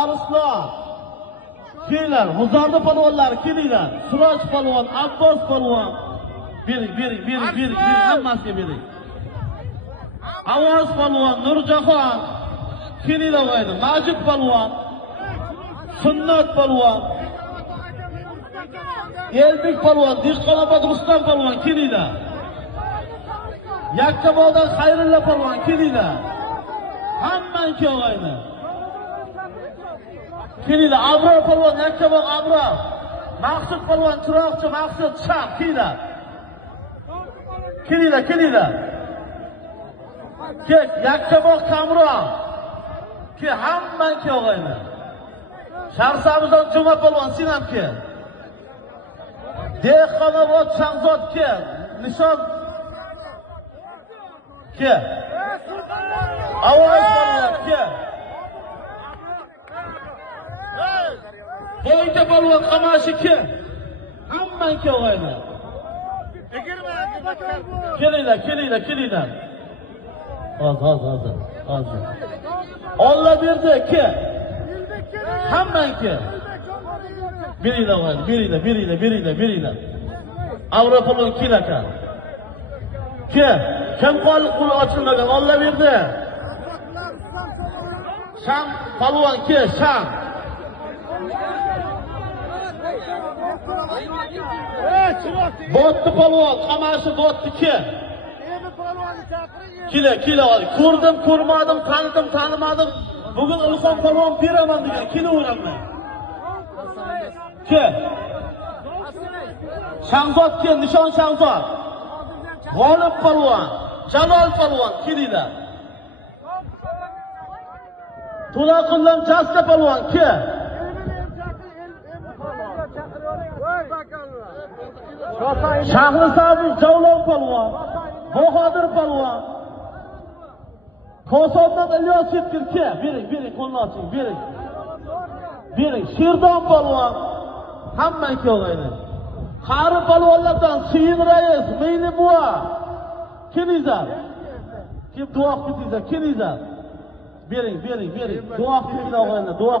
Arslon, kelinglar, G'uzorni polvonlari kelinglar. Suroj polvon, Abbos polvon. Bering, hammasiga bering. Avaz polvon, Nurjahon, kelinglar o'yini. Majid polvon, Sunnat polvon, Elbek polvon, Dehqonobod Rustam polvon, kelinglar. Yakkabog'dan Xayrulla polvon, kelinglar. Hammang o'yini. Kelinglar, Abror polvon, Yakkabog' Abror. Maqsud polvon, Chiroqchi, Maqsud Sham, kelinglar. Kelinglar. Kel, Yakkabog' Kamron. Kel, hammang o'g'ayni. Sharsabizdan Juma polvon, sen ham kel. Dehqonobod Shahzod kel. Nishon kel. Avoz polvon kel. Bo'yta polvon Qamashi kel. Hammang o'g'ayni. Kelinglar. Hozir. Olloh berdi, ke. Hammang ke. Beringlar. Avropolon kel ekan. Ke, kim quli ochilmagan, Olloh berdi. Sham polvon ke, Sham. Bo'tdi polvon, Qamashi bo'tdi ke. Kela, ko'rdim, ko'rmadim, tanimadim. Bugun Ilhom polvon beraman degan, kelaveraman. Ke. Shahzod ke, Nishon Shahzod. G'olib polvon, Jalol polvon, kelinglar. To'laqullam Jasta polvon, ke. Shahrisabz Javlon polvon, Bahodir polvon. Kosovdan Ilyos Yetkir ke, bering, qo'lni oching, bering. Sherdon polvon, hammang o'g'ayni. Qari polvonlardan Seyin rais, Meyli buva. Kelinglar. Kim duo qilinglar, kelinglar. Bering. Duo qilinglar o'g'ayni, duo